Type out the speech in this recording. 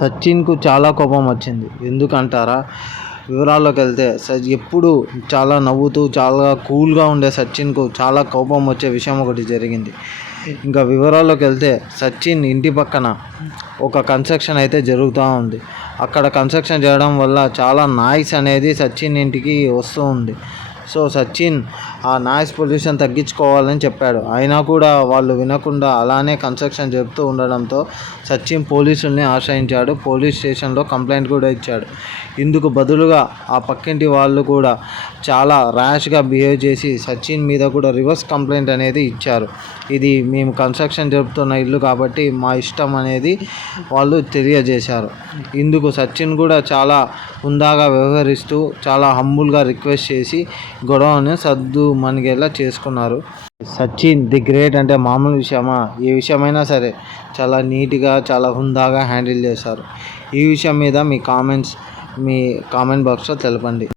సచిన్కు చాలా కోపం వచ్చింది. ఎందుకంటారా? వివరాల్లోకి వెళ్తే స ఎప్పుడు చాలా నవ్వుతూ చాలా కూల్గా ఉండే సచిన్కు చాలా కోపం వచ్చే విషయం ఒకటి జరిగింది. ఇంకా వివరాల్లోకి వెళ్తే సచిన్ ఇంటి పక్కన ఒక కన్స్ట్రక్షన్ అయితే జరుగుతూ ఉంది. అక్కడ కన్స్ట్రక్షన్ చేయడం వల్ల చాలా నాయిస్ అనేది సచిన్ ఇంటికి వస్తూ ఉంది. సో సచిన్ ఆ నాయిస్ పొల్యూషన్ తగ్గించుకోవాలని చెప్పాడు. అయినా కూడా వాళ్ళు వినకుండా అలానే కన్స్ట్రక్షన్ చెప్తూ ఉండడంతో సచిన్ పోలీసుల్ని ఆశ్రయించాడు. పోలీస్ స్టేషన్లో కంప్లైంట్ కూడా ఇచ్చాడు. ఇందుకు బదులుగా ఆ పక్కింటి వాళ్ళు కూడా చాలా ర్యాష్గా బిహేవ్ చేసి సచిన్ మీద కూడా రివర్స్ కంప్లైంట్ అనేది ఇచ్చారు. ఇది మేము కన్స్ట్రక్షన్ జరుపుతున్న ఇల్లు కాబట్టి మా ఇష్టం అనేది వాళ్ళు తెలియజేశారు. ఇందుకు సచిన్ కూడా చాలా హుందాగా వ్యవహరిస్తూ చాలా హంబుల్గా రిక్వెస్ట్ చేసి గొడవను సర్దు మనిగేలా చేసుకున్నారు. సచిన్ ది గ్రేట్ అంటే మామూలు విషయమా? ఏ విషయమైనా సరే చాలా నీట్గా చాలా హుందాగా హ్యాండిల్ చేశారు. ఈ విషయం మీద మీ కామెంట్స్ మీ కామెంట్ బాక్స్లో తెలపండి.